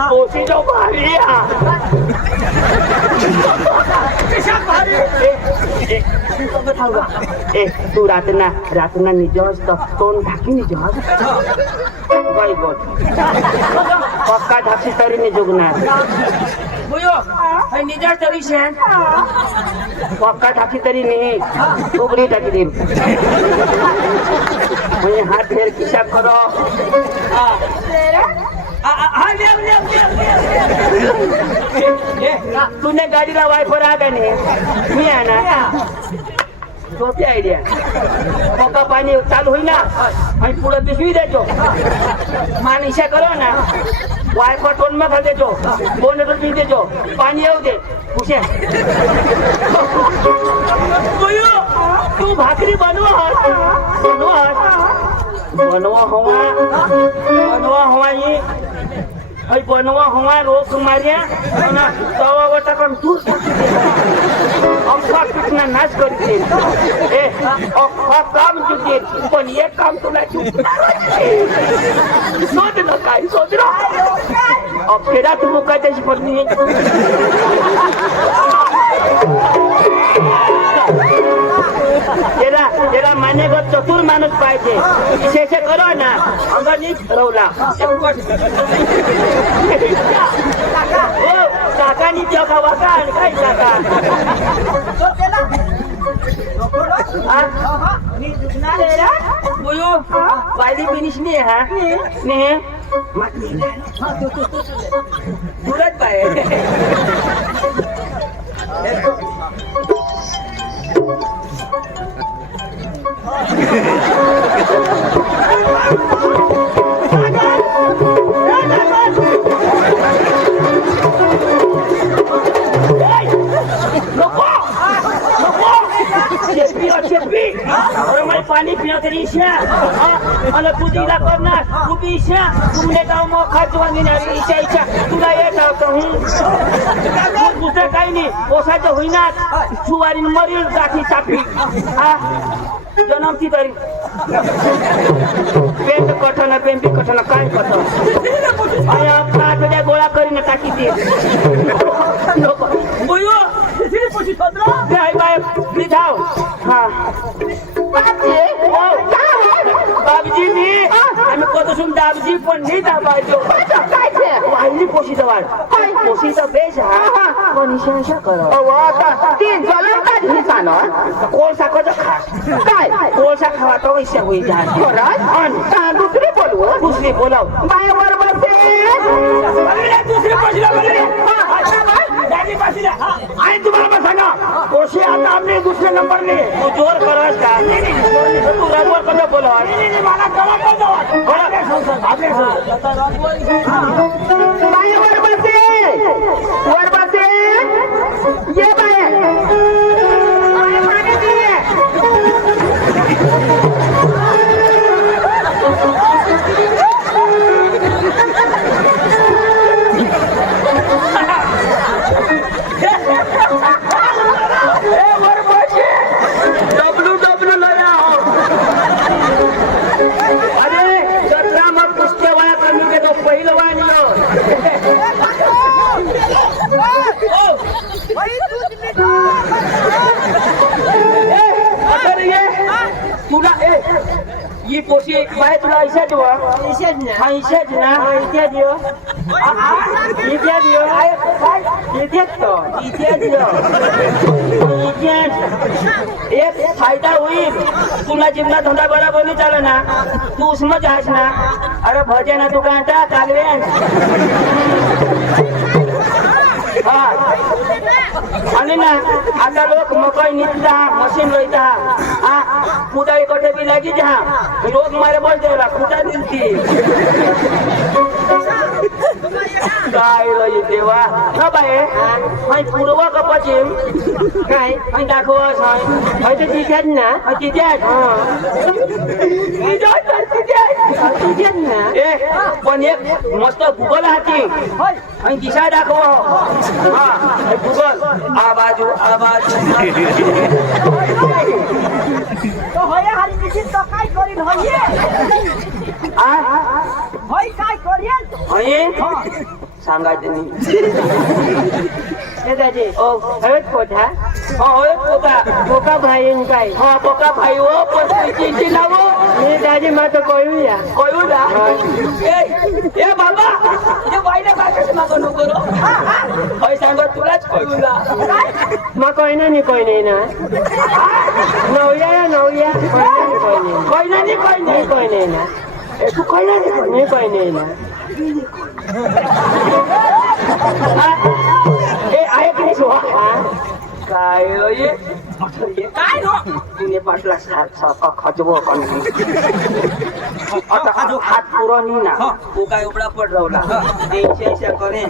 पोशी जो भारी तू रातना निजस तोंड ढाकी निजस गई गोल पक्का ढाकी तरी निजुगणार निजर तरी शेण पक्का ढाकी तरी नहीं उगड़ी ढाकी दिन हाथ फेर किसा करो तूने गाडीला वायफर आ का नाही मी आहे ना सोपी आयडिया पक्का पाणी चालू होईना आणि पुढे पिशवी द्यायचो मान इशा करो ना वायफर टोन में घाल देचो बोनट पी देचो पाणी येऊ दे खुशे तू भाकरी बनवा हुआ ये आई बनवा हुआ रोक मारिया ना तवा वटा पण तू अख्खा कितना नाश करते ए अख्खा काम तुझे पण एक काम तुला सोच लो काय सोच लो अखेरा तू काय त्याची पत्नी जरा मानेगत चतुर माणूस पाहिजे विशेष करो ना अंगणीच रवला काकानी जगा वाका काय काका वायदी फिनिश नाही हा ने दुरत पाय पानी पिया तरी ईशा आणि तू दिला करणार तू बी ईशा तुमने गाव मग खाजवानी नाही ईशा तुला येत दुसरं काही नाही ओसाचं होईना सुवारी मरील गाठी चापी हा जन्मती तरी पेंट कठण पेंपी कठण काय कठण गोळा करीन टाकी दे बाबजी मी आम्ही कधीसून दाबजी पण नाही दाबायचो वाहिनी पोशीचं वाढ पोशीचं बेस हा पण इशा करो तीन कोळसा कसं खा काय कोळसा खावा तो इशा होई जा दुसरी बोलव दुसरी बोलाव बायावर दुसरी आणि तुम्हाला पण सांगा कोशी आता आम्ही दुसऱ्या नंबर ने तू जोर करस का तू राजवर कसं बोलवा मला बायावर बसे वर बसे ये बाय ये कोशी बाय तुला ऐसा दियो हां ऐसा ना ऐसा दियो इथे दियो इथे तो इथे दियो इथे एक फायदा होईल तुला जितना धंदा बराबर नहीं चाले ना तू उसमें जास ना अरे भजे ना तू कांटा कालवेन आणि ना आता लोक मकई निघता मशीन रोयता कुठा इकडे बी लागी जा लोक मारे बोलते कुठा दिलती काय लई देवा हा बाय हाय पूर्व का पश्चिम काय हाय दाखवस हाय हाय ते तिच्यात ना तिच्यात तिच्यात ना ए पण एक मस्त गुगल हाती आणि दिशा दाखव हा गुगल आवाज तो होया हारी दिशी तो काय करीन होये होय काय करेल होय सांगायचं नाही दादाजी ओ हवेत पोटा होय पोता पोका भाई काय हा पोका भाई हो पत्नीची नावो मी दाजी मातो कोयूया कोयुला ए बाबा ये बाईला काय कसं मागो नको रो होय सांग तुलाच कोयुला मग कोई नाही ना नवया कोई नाही ना ए तू कोई नाही मी कोई नाही ना ए आहे की नाही काय ये काय नो तुने पाटला सारखा खजबो कोण आता हात पुरवणी ना तू काय उपडा पड रावला ऐसा करे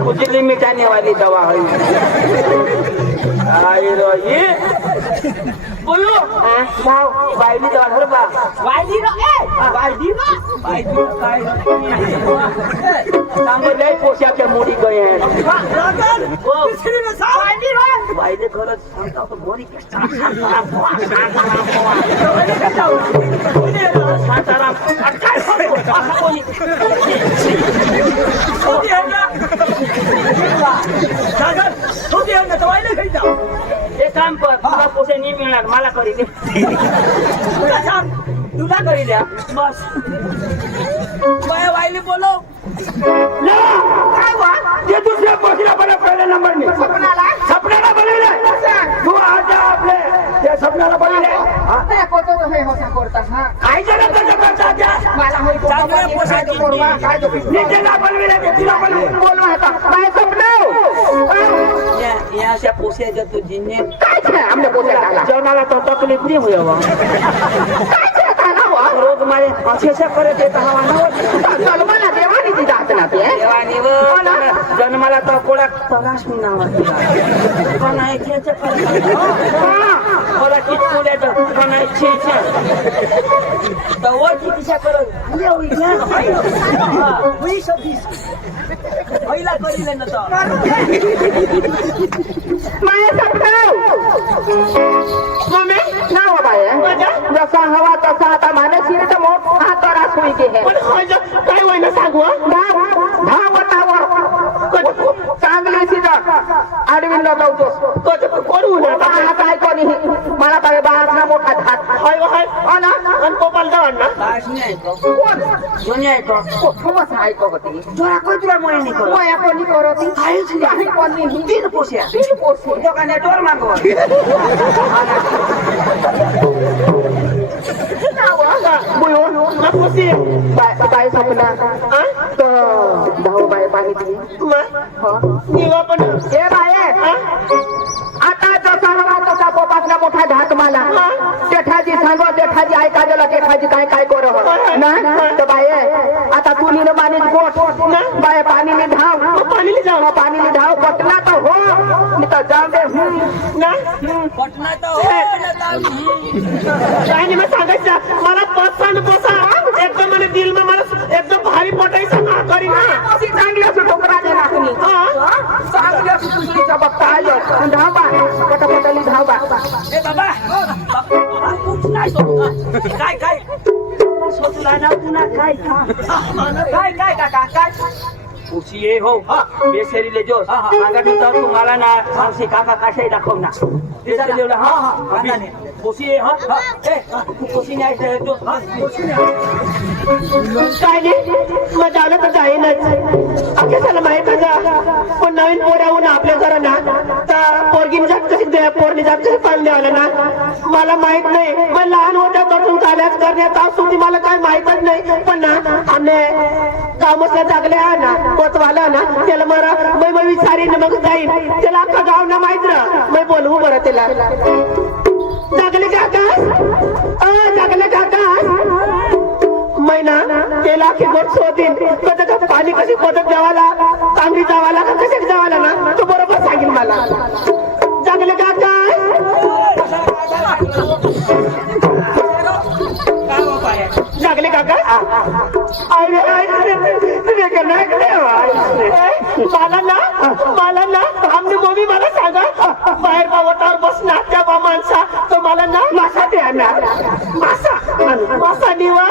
कुठली मिठाने वाली दवा है काय रो ये बोलो जाओ बायली दवा धर बा बायली रो ए बायली काय सांगो लय पोशाच्या मोडी गए हैं बायले खरंच सांगता तो मोडी एक काम कर तुला पोसे नाही मिळणार मला करी दे तुला करी द्या बस वायली बोलो काय वा ते दुसऱ्या पोशीला बरं पहिला नंबर मी सपनाला बनविले तू आता आपले ते सपनाला बनविले काय जरा कसं करता चांगल्या पोशाची निजेला बनविले ते तुला बोलवा आता काय सपना या अशा पोशाच्या तू जिन्ने काय आमच्या पोशाला जेवणाला तो तकलीफ नाही होयावा रोज माझे अशा करत येत हवा देवानी ती जात ना ते देवानी जन्माला तर कोळा तलाश मी नावा पण मला किचकुल्या पण तर वर कितीशा करत पहिला करीले ना तर मम्मी नाव बाय जसा हवा तसा आता माने शिरत मोठ हात रास होई गे काय होईना सांगू चांगली सीधा आडवी न जाऊतो कोण होणार काय कोणी मला काय बाळाचा मोठा हात हाय हाय हो ना आणि गोपाल जावण ना बास नाही कोण दोन्ही आहे का थोमस आहे का होती जोरा कोण तुला मोय नाही करो मोय कोणी करती काहीच नाही कोणी तीन पोस्या दोघा नेटवर मागव बाय सपना धाव बाय पाहिजे आता जसा हवा तसा पोपासला मोठा धाक मला जेठाजी सांगो जेठाजी ऐका गेला जेठाजी काय काय कर ना तर बाय आता तू नीन मानी गोट बाय पाणी धाव पाणी धाव पटना तर हो मी तर जाऊ दे ना पटना तर हो काय नाही सांगायचं मला पसंत बसा एकदम मला दिल में मला एकदम भारी पटायचं ना करी ना चांगल्या टोकरा दे ना तुम्ही चांगल्या सुशीचा बघता आयो धावा पटापटाली धावा ए बाबा काय काय काय सोचला ना पुन्हा काय काय काय काका काय खुशी ये हो बेसरीले जो सांगा तर तुम्हाला ना सांगशी काका काशाही दाखव ना बेसरीले हा खुशी आहे हा ए खुशी नाही जो काय नाही मजा आलं तर जाईनच अखेर माहित पण नवीन पोऱ्याहून आपल्या घरा ना तर पोरगीने जात पोरने जात पाळले आलं ना मला माहित नाही पण लहान होत्या करून चाल्याच करण्यात आज मला काय माहितच नाही पण ना आम्ही कामच जागल्या ना पोचवाला ना त्याला मला मग विचारीन मग जाईन त्याला अख्खा गाव ना माहित ना मग बोलवू बरं त्याला जागले काका जागले काका मैना त्याला की गोट सोतीन कधी पाणी कशी पदक जावाला तांबडी जावाला का कशाक जावाला ना तो बरोबर सांगेल मला जागले काका जागले काका अरे मला ना आमने मम्मी मला सांगा बाहेर बावटावर बसणार त्या बा माणसा तो मला ना मासा द्या ना मासा निवा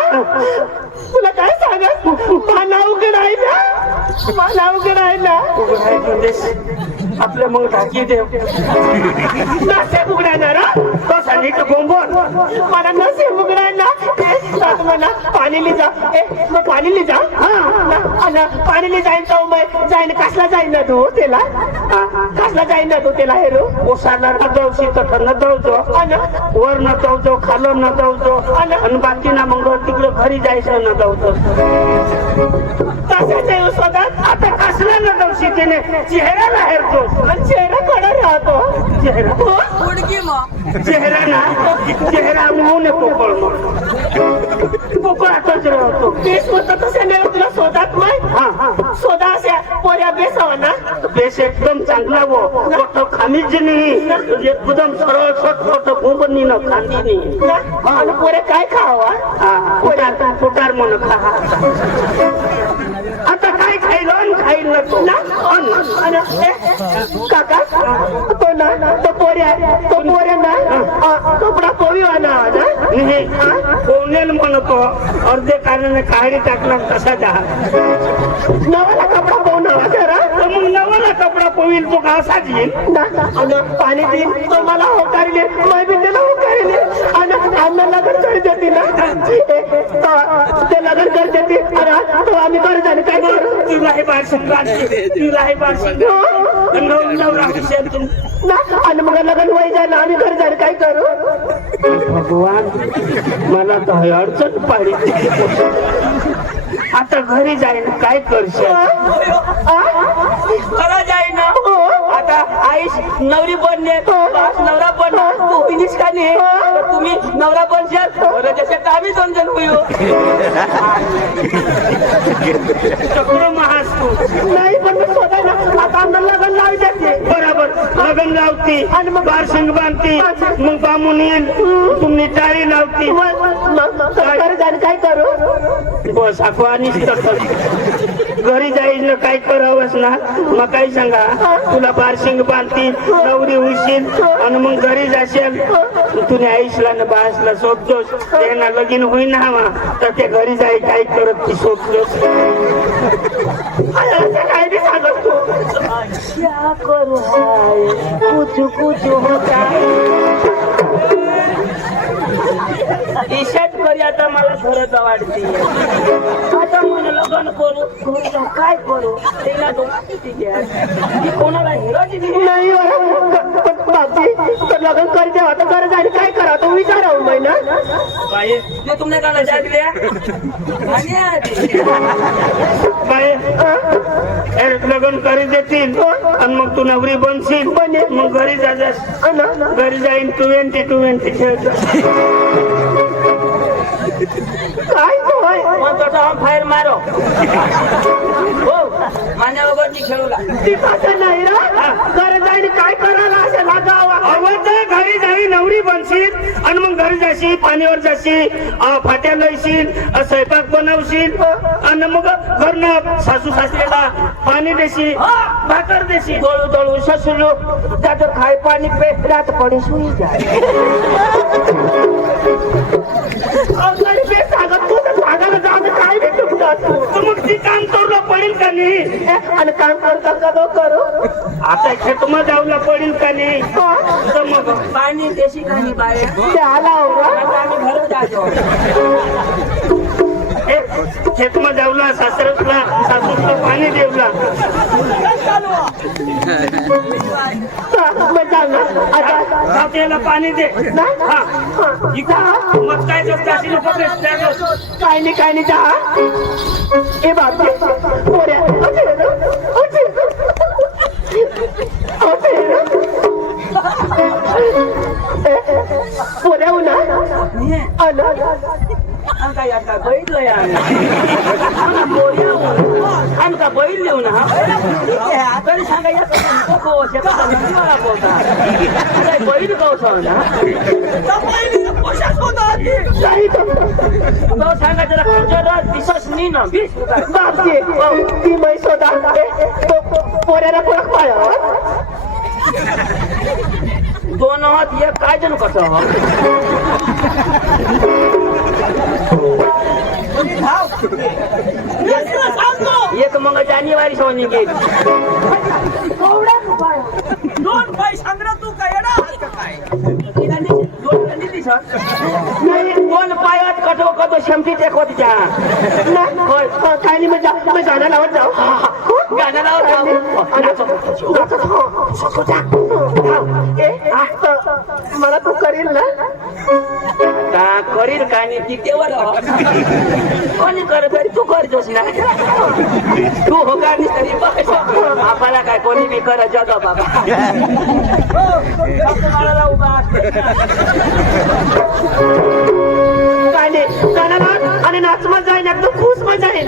तुला काय सांगा मला उघड आहे ना आपल्या मग ढाकी देव नसे उघडणार तसा नीट बोंबोन मला नसे उघडणार म्हणा पाणी जा मग पाणी जा पाणी जाईन तो मग जाईन कसला जाईन ना तू त्याला कसला जाईन ना तू त्याला हेरो ओसाला न जाऊशी तर न जाऊचो वर न जाऊचो खालो न जाऊचो आणि बाकी ना मग तिकडे घरी जायचं न जाऊचो तसंच आहे स्वतः आता कसला न जाऊशी त्याने चेहऱ्याला हेरतो आणि चेहरा कडा राहतो चेहरा ना चेहरा मोहने पोकळ पोकळातच राहतो तेच होतं तसं नाही तुला शोधात माय शोधा अशा पोऱ्या बेसावा ना बेस एकदम चांगला वो मोठं खामीच नाही एकदम सरळ सट भोबनी न खांदी नाही आणि पोऱ्या काय खावा पोटार म्हणून खा आता काय खाईल ना तो काका तो पोऱ्या ना कपडा पोवीवा ना पोवनेल म्हणतो अर्धे कारणाने काळी टाकला कसा जा नवाला कपडा पोवणार जरा मग नवाला कपडा पोवील तो असाच येईल पाणी देईन तो मला होकारिले मी त्याला होकारिले आणि आम्ही लग्न कर देते ना ते लग्न कर देते तो आम्ही कर जाणे काय करू तुला हे नवरा आणि मग लग्न वय जायला आम्ही घर जाणे काय करू भगवान मला तर अडचण पाडी आता घरी जाईन काय करशील खरं जाईन आता आई नवरी बनणे नवरा बनणार तू बिनीस का नाही तुम्ही नवरा बनशाल बरं जसं आम्ही 2 जण होईल चक्र महास तू नाही पण मी स्वतः ना आता आम्हाला लग्न लावी देते बरोबर लग्न लावती आणि मग बारशिंग बांधती मग बामून येईल तुम्ही टाळी लावती घर जाणे काय करू बस आपण घरी जाईल काय करावंच ना मग काय सांगा तुला बारशिंग बांधती नवरी होशील आणि मग घरी जाशील तुने आईसला न बासला शोधतोस त्यांना लगीन होईना हवा तर ते घरी जाई काय करत ती शोधतोस काय बी सांगत तू क्या करू कुछ होता इशात करी आता मला खरंच वाटते आता मला लग्न करू काय करू तिला कोणाला हिरोची नाही बापजी तर लग्न कर देवा तर घर जाणे काय करा तो विचारावं महिना ते तुमने का लजा दिल्या लग्न करी देतील आणि मग तू नवरी बनशील मग घरी जास घरी जाईन 20 खेळत काय फायर मारो हो माझ्या वगैरे खेळूला ती कसं नाही रा घर जाईन काय करायला असं लागावा घरी जाई नवरी बनशील आणि मग घरी जाशील पाणीवर जाशील फाट्या लयशील स्वयंपाक बनवशील आणि मग घरनं सासू सासऱ्याला पाणी देशील भाकर देशील दळू ससुलो त्याचं खाय पाणी पे रात पडे सुई जाय सांगत तू तर सांगायला जाणं काय बी चुकतात मग ती काम करू पडेल का नाही आणि काम करता का तो करू आता खेतमा जाऊला पडेल का नाही तर मग पाणी देशी का नाही बाहेर आला आम्ही घरच जातो खेतमा जाऊला सासरला सासूला पाणी देवला आता त्याला पाणी दे मग काय काय नाही चहा ए बाप पोऱ्या पोऱ्या उन्हा आमका बैल आमका बैल लिहू ना तरी सांगा बैल कौसा ना काही तो तो सांगा जरा तुझ्या दिसस नी ना 20 रुपये बापचे ती म्हैस होता तो पोऱ्याला कोणाक पाया दोन हात एक काय जण कसं एक मग जानेवारी सोनी गेली दोन पाय सांग ना तू काय येडा आहात का काय नाही दोन पायात कटो कटो शमती टेक होती खाली मग गाणं लावत जाऊ गाणं मला तू करील ना का करील का नाही तिथेवर कोणी करत तू करतोस ना तू हो का नाही तरी आपल्याला काय कोणी बी कर जग बाबा गाणे गाणं लाव आणि नाच मजा येईल एकदम खूप मजा येईल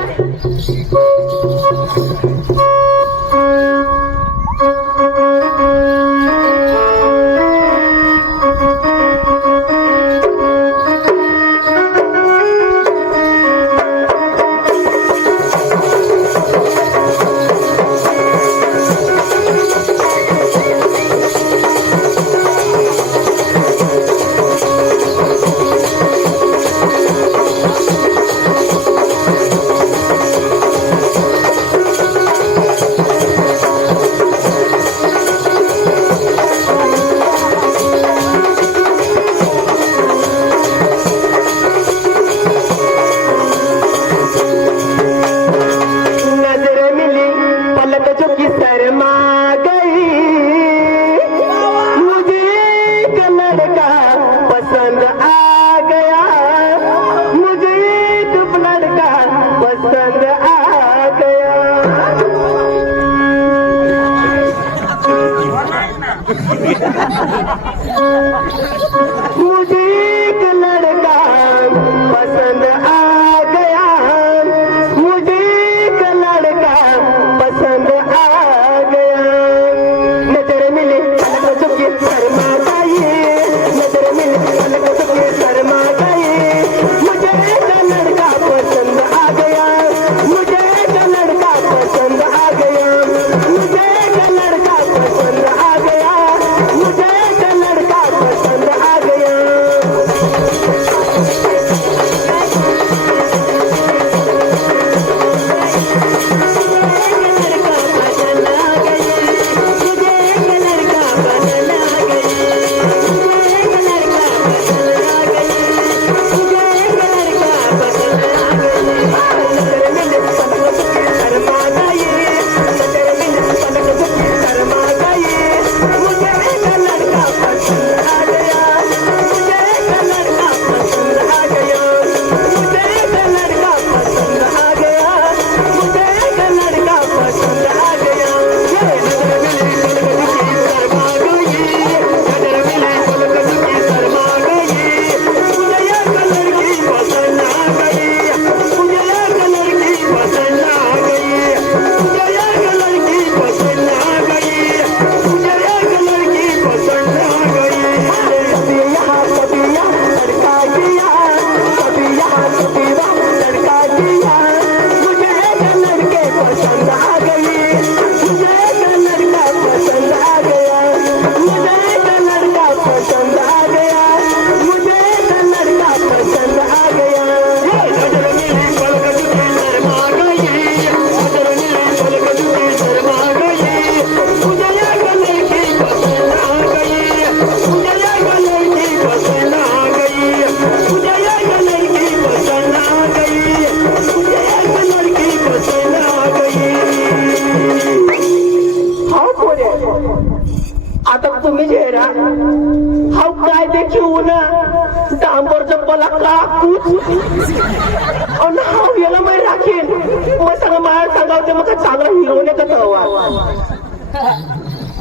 चांगला हिरो ने कसं हवा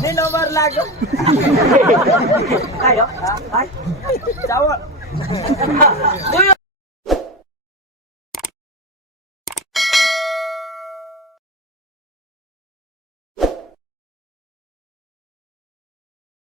नंबर लाग काय जावं